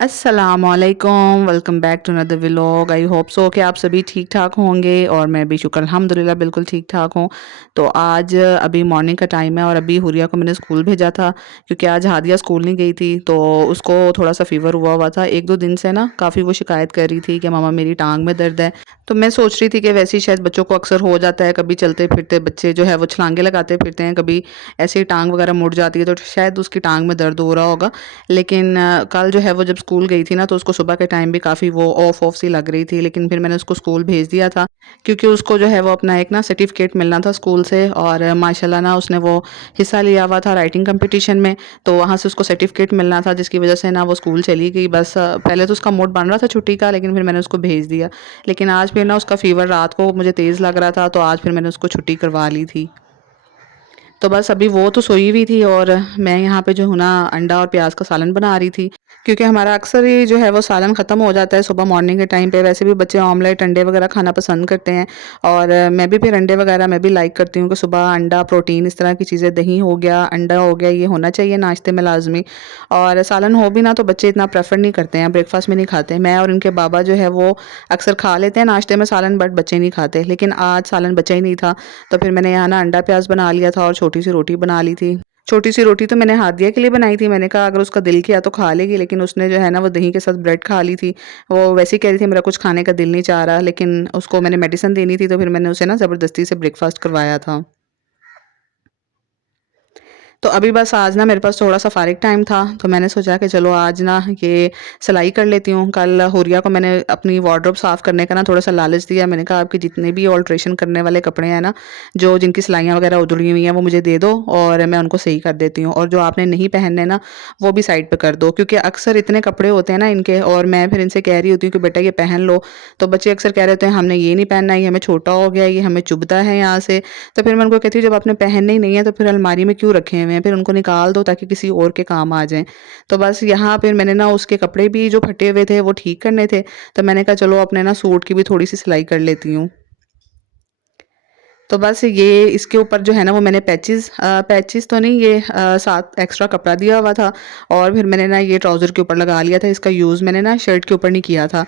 अस्सलामुअलैकुम, welcome back to another vlog. I hope so कि आप सभी ठीक ठाक होंगे और मैं भी शुक्र अल्हम्दुलिल्लाह बिल्कुल ठीक ठाक हूँ। तो आज अभी मॉर्निंग का टाइम है और अभी हुरिया को मैंने स्कूल भेजा था क्योंकि आज हादिया स्कूल नहीं गई थी तो उसको थोड़ा सा फीवर हुआ हुआ था। एक दो दिन से ना काफ़ी वो शिकायत कर रही थी कि मामा मेरी टांग में दर्द है। तो मैं सोच रही थी कि वैसे ही शायद बच्चों को अक्सर हो जाता है, कभी चलते फिरते बच्चे जो है वो छलांगे लगाते फिरते हैं, कभी ऐसे ही टांग वगैरह मुड़ जाती है तो शायद उसकी टांग में दर्द हो रहा होगा। लेकिन कल जो है वो जब स्कूल गई थी ना तो उसको सुबह के टाइम भी काफ़ी वो ऑफ ऑफ सी लग रही थी, लेकिन फिर मैंने उसको स्कूल भेज दिया था क्योंकि उसको जो है वो अपना एक ना सर्टिफिकेट मिलना था स्कूल से। और माशाल्लाह ना उसने वो हिस्सा लिया हुआ था राइटिंग कंपटीशन में, तो वहाँ से उसको सर्टिफिकेट मिलना था जिसकी वजह से ना वो स्कूल चली गई। बस पहले तो उसका मूड बन रहा था छुट्टी का, लेकिन फिर मैंने उसको भेज दिया। लेकिन आज फिर ना उसका फ़ीवर रात को मुझे तेज़ लग रहा था तो आज फिर मैंने उसको छुट्टी करवा ली थी। तो बस अभी वो तो सोई हुई थी और मैं यहाँ पे जो हूँ ना अंडा और प्याज का सालन बना रही थी क्योंकि हमारा अक्सर ही जो है वो सालन ख़त्म हो जाता है सुबह मॉर्निंग के टाइम पे। वैसे भी बच्चे ऑमलेट अंडे वगैरह खाना पसंद करते हैं और मैं भी फिर अंडे वगैरह मैं भी लाइक करती हूँ कि सुबह अंडा प्रोटीन इस तरह की चीज़ें, दही हो गया अंडा हो गया, ये होना चाहिए नाश्ते में लाजमी। और सालन हो भी ना तो बच्चे इतना प्रेफर नहीं करते हैं, ब्रेकफास्ट में नहीं खाते। मैं और इनके बाबा जो है वो अक्सर खा लेते हैं नाश्ते में सालन, बट बच्चे नहीं खाते। लेकिन आज सालन बचा ही नहीं था तो फिर मैंने यहाँ ना अंडा प्याज बना लिया था और छोटी सी रोटी बना ली थी। छोटी सी रोटी तो मैंने हादिया के लिए बनाई थी, मैंने कहा अगर उसका दिल किया तो खा लेगी, लेकिन उसने जो है ना वो दही के साथ ब्रेड खा ली थी। वो वैसे ही कह रही थी मेरा कुछ खाने का दिल नहीं चाह रहा, लेकिन उसको मैंने मेडिसिन देनी थी तो फिर मैंने उसे ना ज़बरदस्ती से ब्रेकफास्ट करवाया था। तो अभी बस आज ना मेरे पास थोड़ा-सा फ़ारिग टाइम था, तो मैंने सोचा कि चलो आज ना ये सिलाई कर लेती हूँ। कल हुरिया को मैंने अपनी वार्डरोब साफ़ करने का ना थोड़ा-सा लालच दिया। मैंने कहा आपके जितने भी ऑल्ट्रेशन करने वाले कपड़े हैं ना, जो जिनकी सिलाइयाँ वगैरह उधड़ी हुई हैं, वो मुझे दे दो और मैं उनको सही कर देती हूँ। और जो आपने नहीं पहनने ना, वो भी साइड पे कर दो, क्योंकि अक्सर इतने कपड़े होते हैं ना इनके और मैं फिर इनसे कह रही होती हूँ कि बेटा ये पहन लो, तो बच्चे अक्सर कह रहे होते हैं हमने ये नहीं पहनना, ये हमें छोटा हो गया, ये हमें चुभता है यहाँ से। तो फिर मैं उनको कहती हूँ जब आपने पहनने ही नहीं है तो फिर अलमारी में क्यों रखे हुए हैं, फिर उनको निकाल दो ताकि किसी और के काम आ जाएँ। तो बस यहाँ फिर मैंने ना उसके कपड़े भी जो फटे हुए थे वो ठीक करने थे, तो मैंने कहा चलो अपने ना सूट की भी थोड़ी-सी सिलाई कर लेती हूँ। तो बस ये इसके ऊपर जो है ना वो मैंने पैचेज़ तो नहीं, ये साथ एक्स्ट्रा कपड़ा दिया हुआ था और फिर मैंने ना ये ट्राउज़र के ऊपर लगा लिया था। इसका यूज़ मैंने ना शर्ट के ऊपर नहीं किया था।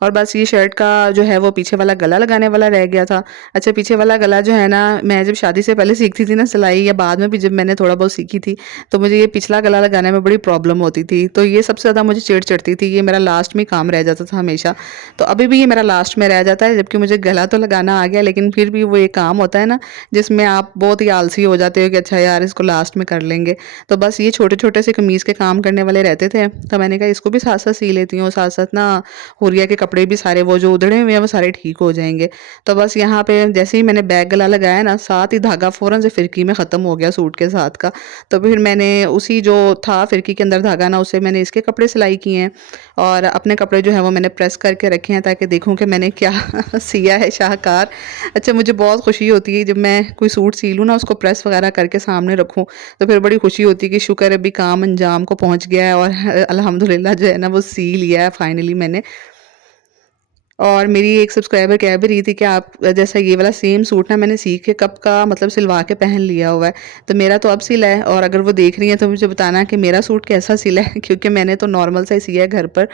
और बस ये शर्ट का जो है वो पीछे वाला गला लगाने वाला रह गया था। अच्छा, पीछे वाला गला जो है ना, मैं जब शादी से पहले सीखती थी ना सिलाई, या बाद में भी जब मैंने थोड़ा बहुत सीखी थी, तो मुझे ये पिछला गला लगाने में बड़ी प्रॉब्लम होती थी। तो ये सबसे ज़्यादा मुझे चिढ़ चढ़ती थी, ये मेरा लास्ट में काम रह जाता था हमेशा। तो अभी भी ये मेरा लास्ट में रह जाता है, जबकि मुझे गला तो लगाना आ गया, लेकिन फिर भी वो एक काम होता है ना, जिसमें आप बहुत ही आलसी हो जाते हो कि अच्छा यार इसको लास्ट में कर लेंगे। तो बस ये छोटे-छोटे से कमीज़ के काम करने वाले रहते थे, तो मैंने कहा इसको भी साथ-साथ सी लेती हूँ, साथ-साथ ना हुरिया के कपड़े भी सारे वो जो उधड़े हुए हैं वो सारे ठीक हो जाएँगे। तो बस यहाँ पे जैसे ही मैंने बैक गला लगाया ना, साथ ही धागा फ़ौरन से फ़िरकी में ख़त्म हो गया सूट के साथ का। तो फिर मैंने उसी जो था फ़िरकी के अंदर धागा ना, उससे मैंने इसके कपड़े सिलाई किए हैं और अपने कपड़े जो हैं वो मैंने प्रेस करके रखे हैं ताकि देखूँ कि मैंने क्या सिया है शाहकार। अच्छा, मुझे बहुत खुशी होती है जब मैं कोई सूट सी लूँ ना, उसको प्रेस वग़ैरह करके सामने रखूँ, तो फिर बड़ी खुशी होती है कि शुक्र है अभी काम अंजाम को पहुँच गया है और अल्हम्दुलिल्लाह जो है ना वो सी लिया है फाइनली मैंने। और मेरी एक सब्सक्राइबर कह भी रही थी कि आप जैसा ये वाला सेम सूट ना मैंने सी के कब का मतलब सिलवा के पहन लिया हुआ है। तो मेरा तो अब सिला है और अगर वो देख रही हैं तो मुझे बताना कि मेरा सूट कैसा सिला है क्योंकि मैंने तो नॉर्मल सा ही सिया है घर पर।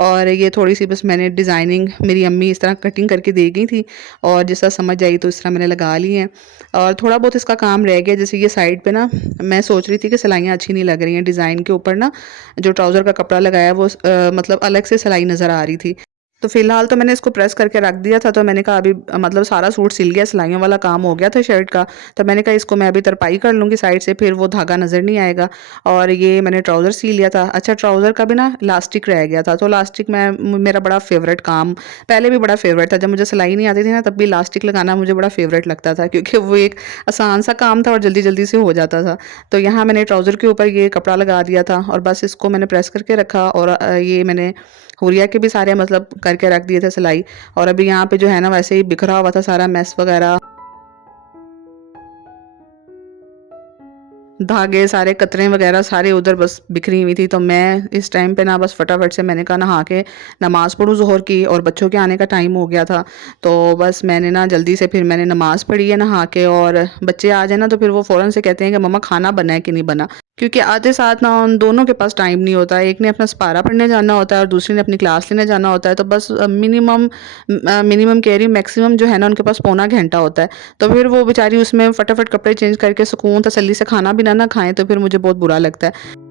और ये थोड़ी-सी बस मैंने डिज़ाइनिंग मेरी अम्मी इस तरह कटिंग करके दे गई थी और जिस तरह समझ आई तो इस तरह मैंने लगा ली हैं। और थोड़ा बहुत इसका काम रह गया, जैसे ये साइड पे ना मैं सोच रही थी कि सिलाइयाँ अच्छी नहीं लग रही हैं। डिज़ाइन के ऊपर ना जो ट्राउज़र का कपड़ा लगाया है वो मतलब अलग से सिलाई नज़र आ रही थी। तो फ़िलहाल तो मैंने इसको प्रेस करके रख दिया था, तो मैंने कहा अभी मतलब सारा सूट सिल गया, सिलाइयों वाला काम हो गया था शर्ट का, तो मैंने कहा इसको मैं अभी तरपाई कर लूँगी साइड से, फिर वो धागा नज़र नहीं आएगा। और ये मैंने ट्राउज़र सी लिया था। अच्छा, ट्राउज़र का भी ना इलास्टिक रह गया था, तो इलास्टिक मेरा बड़ा फ़ेवरेट काम, पहले भी बड़ा फ़ेवरेट था। जब मुझे सिलाई नहीं आती थी ना, तब भी इलास्टिक लगाना मुझे बड़ा फ़ेवरेट लगता था क्योंकि वो एक आसान सा काम था और जल्दी-जल्दी से हो जाता था। तो यहाँ मैंने ट्राउज़र के ऊपर ये कपड़ा लगा दिया था और बस इसको मैंने प्रेस करके रखा और ये मैंने हुरिया के भी सारे मतलब करके रख दिए थे सिलाई। और अभी यहाँ पे जो है ना वैसे ही बिखरा हुआ था सारा मेस वगैरह, धागे सारे कतरे वगैरह सारे उधर बस बिखरी हुई थी। तो मैं इस टाइम पे ना बस फटाफट से मैंने कहा नहा के नमाज़ पढ़ूँ ज़ोहर की, और बच्चों के आने का टाइम हो गया था। तो बस मैंने ना जल्दी से फिर मैंने नमाज़ पढ़ी है नहा के, और बच्चे आ जाए ना तो फिर वो फ़ौरन से कहते हैं कि मम्मा खाना बना है कि नहीं बना। क्योंकि आते साथ ना उन दोनों के पास टाइम नहीं होता है। एक ने अपना सपारा पढ़ने जाना होता है और दूसरी ने अपनी क्लास लेने जाना होता है। तो बस मिनिमम कह रही हूँ, मैक्सिमम जो है ना उनके पास पौना घंटा होता है। तो फिर वो बेचारी उसमें फटाफट कपड़े चेंज करके सुकून तसल्ली से खाना भी ना खाएँ, तो फिर मुझे बहुत बुरा लगता है।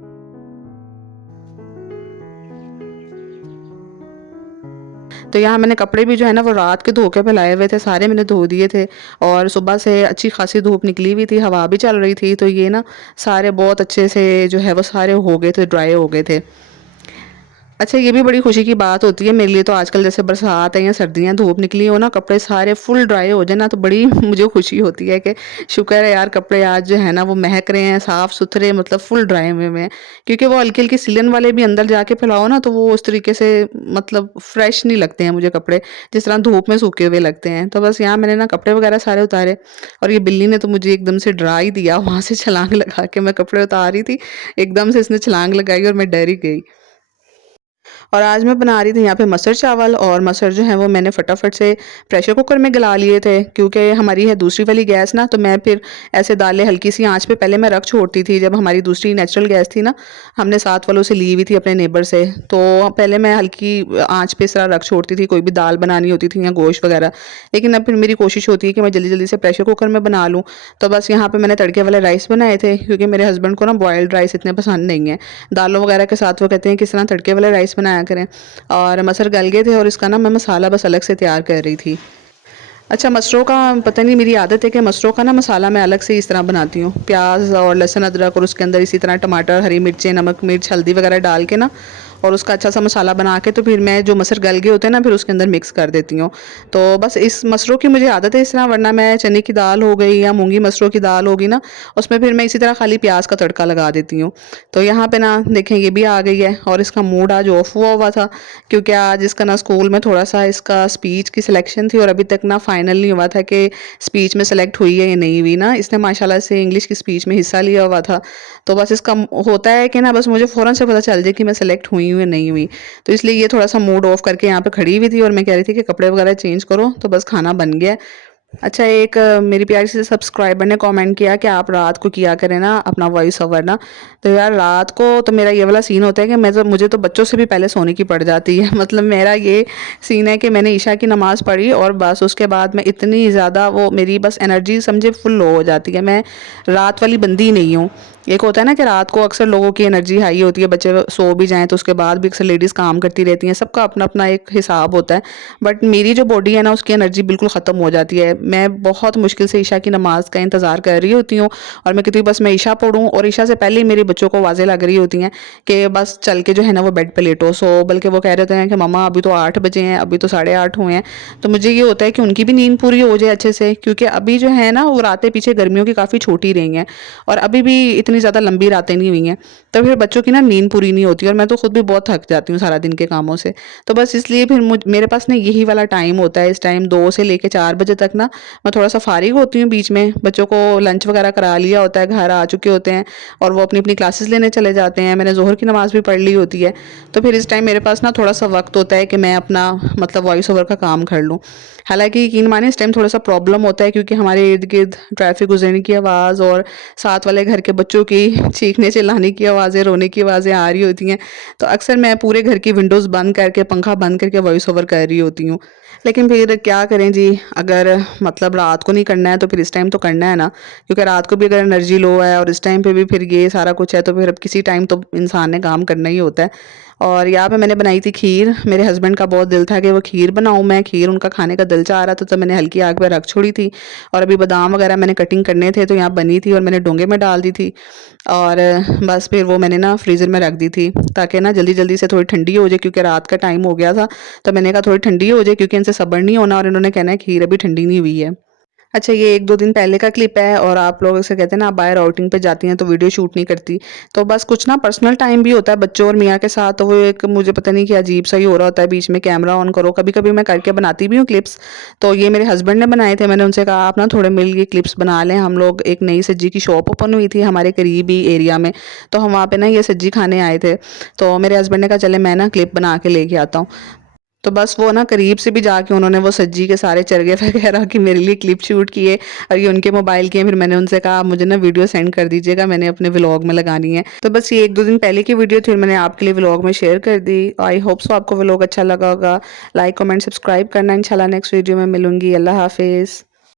तो यहाँ मैंने कपड़े भी जो है ना वो रात के धो के फैलाए हुए थे, सारे मैंने धो दिए थे। और सुबह से अच्छी खासी धूप निकली हुई थी, हवा भी चल रही थी, तो ये ना सारे बहुत अच्छे से जो है वो सारे हो गए थे, ड्राई हो गए थे। अच्छा, ये भी बड़ी खुशी की बात होती है मेरे लिए तो, आजकल जैसे बरसात है या सर्दियाँ, धूप निकली हो ना, कपड़े सारे फुल ड्राई हो जाए ना, तो बड़ी मुझे खुशी होती है कि शुक्र है यार, कपड़े आज जो है ना वो महक रहे हैं, साफ सुथरे, मतलब फुल ड्राई हुए हुए हैं। क्योंकि वो हल्की हल्की सिलन वाले भी अंदर जाके फैलाओ ना, तो वो उस तरीके से मतलब फ्रेश नहीं लगते हैं मुझे कपड़े, जिस तरह धूप में सूखे हुए लगते हैं। तो बस यहाँ मैंने ना कपड़े वगैरह सारे उतारे, और ये बिल्ली ने तो मुझे एकदम से डरा ही दिया, वहां से छलांग लगा के, मैं कपड़े उतार रही थी, एकदम से इसने छलांग लगाई और मैं डर ही गई। और आज मैं बना रही थी यहाँ पे मसर चावल, और मसर जो है वो मैंने फटाफट से प्रेशर कुकर में गला लिए थे, क्योंकि हमारी है दूसरी वाली गैस ना, तो मैं फिर ऐसे दालें हल्की सी आंच पे पहले मैं रख छोड़ती थी। जब हमारी दूसरी नेचुरल गैस थी ना, हमने साथ वालों से ली हुई थी अपने नेबर से, तो पहले मैं हल्की आंच पे इस तरह रख छोड़ती थी कोई भी दाल बनानी होती थी या गोश्त वगैरह। लेकिन अब फिर मेरी कोशिश होती है कि मैं जल्दी जल्दी से प्रेशर कुकर में बना लूँ। तो बस यहाँ पे मैंने तड़के वाले राइस बनाए थे, क्योंकि मेरे हस्बैंड को ना बॉयल्ड राइस इतने पसंद नहीं है, दालों वगैरह के साथ वो कहते हैं किस तरह तड़के वाले राइस बनाया करें। और मटर गल गए थे, और इसका ना मैं मसाला बस अलग से तैयार कर रही थी। अच्छा, मसरों का पता नहीं, मेरी आदत है कि मसरों का ना मसाला मैं अलग से इस तरह बनाती हूँ, प्याज और लहसुन अदरक, और उसके अंदर इसी तरह टमाटर, हरी मिर्चें, नमक मिर्च, हल्दी वगैरह डाल के ना, और उसका अच्छा सा मसाला बना के, तो फिर मैं जो मसर गल गए होते हैं ना, फिर उसके अंदर मिक्स कर देती हूँ। तो बस इस मसरों की मुझे आदत है इस तरह, वरना मैं चने की दाल हो गई या मूंगी मसरों की दाल होगी ना, उसमें फिर मैं इसी तरह खाली प्याज का तड़का लगा देती हूँ। तो यहाँ पे ना देखें, ये भी आ गई है, और इसका मूड आज ऑफ हुआ हुआ था, क्योंकि आज इसका ना स्कूल में थोड़ा सा इसका स्पीच की सिलेक्शन थी, और अभी तक ना फाइनल नहीं हुआ था कि स्पीच में सेलेक्ट हुई है या नहीं हुई ना। इसने माशाल्लाह से इंग्लिश की स्पीच में हिस्सा लिया हुआ था। तो बस इसका होता है कि ना बस मुझे फ़ौरन से पता चल जाए कि मैं सेलेक्ट हुई हूँ या नहीं हुई। तो इसलिए ये थोड़ा सा मूड ऑफ करके यहाँ पे खड़ी हुई थी, और मैं कह रही थी कि कपड़े वगैरह चेंज करो, तो बस खाना बन गया है। अच्छा, एक मेरी प्यारी सी सब्सक्राइबर ने कमेंट किया कि आप रात को किया करें ना अपना वॉइस ओवर ना। तो यार, रात को तो मेरा ये वाला सीन होता है कि मुझे तो बच्चों से भी पहले सोने की पड़ जाती है मतलब मेरा ये सीन है कि मैंने ईशा की नमाज़ पढ़ी, और बस उसके बाद मैं इतनी ज़्यादा, वो मेरी बस एनर्जी समझे फुल लो हो जाती है। मैं रात वाली बंदी नहीं हूँ। एक होता है ना कि रात को अक्सर लोगों की एनर्जी हाई होती है, बच्चे सो भी जाएँ तो उसके बाद भी अक्सर लेडीज़ काम करती रहती हैं, सबका अपना अपना एक हिसाब होता है। बट मेरी जो बॉडी है ना, उसकी एनर्जी बिल्कुल ख़त्म हो जाती है। मैं बहुत मुश्किल से ईशा की नमाज़ का इंतज़ार कर रही होती हूँ, और मैं कहती हूँ बस मैं ईशा पढ़ूँ, और ईशा से पहले ही मेरे बच्चों को आवाज़ें लग रही होती हैं कि बस चल के जो है ना वो बेड पे लेटो, सो। बल्कि वो कह रहे होते हैं कि मम्मा अभी तो 8 बजे हैं, अभी तो 8:30 हुए हैं। तो मुझे ये होता है कि उनकी भी नींद पूरी हो जाए अच्छे से, क्योंकि अभी जो है ना वो रातें पीछे गर्मियों की काफ़ी छोटी रही हैं, और अभी भी इतनी ज़्यादा लंबी रातें नहीं हुई हैं। तो फिर बच्चों की ना नींद पूरी नहीं होती, और मैं तो खुद भी बहुत थक जाती हूँ सारा दिन के कामों से। तो बस इसलिए फिर मेरे पास ना यही वाला टाइम होता है, इस टाइम 2 से लेके 4 बजे तक ना मैं थोड़ा सा फारिग होती हूँ। बीच में बच्चों को लंच वगैरह करा लिया होता है, घर आ चुके होते हैं, और वो अपनी अपनी क्लासेस लेने चले जाते हैं। मैंने ज़ोहर की नमाज़ भी पढ़ ली होती है। तो फिर इस टाइम मेरे पास ना थोड़ा सा वक्त होता है कि मैं अपना मतलब वॉइस ओवर का काम कर लूँ। हालांकि यकीन माने इस टाइम थोड़ा सा प्रॉब्लम होता है, क्योंकि हमारे इर्द गिर्द ट्रैफिक गुजरने की आवाज़, और साथ वाले घर के बच्चों की चीखने चिल्लाने की आवाज़ें, रोने की आवाज़ें आ रही होती हैं। तो अक्सर मैं पूरे घर की विंडोज़ बंद करके, पंखा बंद करके वॉइस ओवर कर रही होती हूँ। लेकिन फिर क्या करें जी, अगर मतलब रात को नहीं करना है तो फिर इस टाइम तो करना है ना, क्योंकि रात को भी अगर एनर्जी लो है और इस टाइम पे भी फिर ये सारा कुछ है, तो फिर अब किसी टाइम तो इंसान ने काम करना ही होता है। और यहाँ पे मैंने बनाई थी खीर, मेरे हस्बैंड का बहुत दिल था कि वो खीर बनाऊँ मैं, खीर उनका खाने का दिल चाह रहा था, तो मैंने हल्की आग पे रख छोड़ी थी। और अभी बादाम वगैरह मैंने कटिंग करने थे, तो यहाँ बनी थी, और मैंने डोंगे में डाल दी थी। और बस फिर वो मैंने ना फ्रीज़र में रख दी थी, ताकि ना जल्दी जल्दी से थोड़ी ठंडी हो जाए, क्योंकि रात का टाइम हो गया था। तो मैंने कहा थोड़ी ठंडी हो जाए, क्योंकि इनसे सब्र नहीं होना, और इन्होंने कहना है खीर अभी ठंडी नहीं हुई है। अच्छा, ये 1-2 दिन पहले का क्लिप है, और आप लोग ऐसे कहते हैं ना, आप बाहर आउटिंग पे जाती हैं तो वीडियो शूट नहीं करती। तो बस कुछ ना पर्सनल टाइम भी होता है बच्चों और मियाँ के साथ, तो वो एक मुझे पता नहीं क्या अजीब सा ही हो रहा होता है, बीच में कैमरा ऑन करो। कभी-कभी मैं करके बनाती भी हूँ क्लिप्स। तो ये मेरे हस्बैंड ने बनाए थे, मैंने उनसे कहा आप ना थोड़े मिल के क्लिप्स बना लें। हम लोग, एक नई सब्जी की शॉप ओपन हुई थी हमारे करीब ही एरिया में, तो हम वहाँ पे ना ये सब्जी खाने आए थे। तो मेरे हस्बैंड ने कहा चले मैं ना क्लिप बना के लेके आता हूँ। तो बस वो ना करीब से भी जाके उन्होंने वो सज्जी के सारे चरगे वगैरह की मेरे लिए क्लिप शूट किए और ये उनके मोबाइल के हैं। फिर मैंने उनसे कहा आप मुझे ना वीडियो सेंड कर दीजिएगा, मैंने अपने व्लॉग में लगानी है। तो बस ये 1-2 दिन पहले की वीडियो थी और मैंने आपके लिए व्लॉग में शेयर कर दी। आई होप सो आपको व्लॉग अच्छा लगा होगा। लाइक, कमेंट, सब्सक्राइब करना। इंशाल्लाह नेक्स्ट वीडियो में मिलूँगी। अल्लाह हाफ़िज़।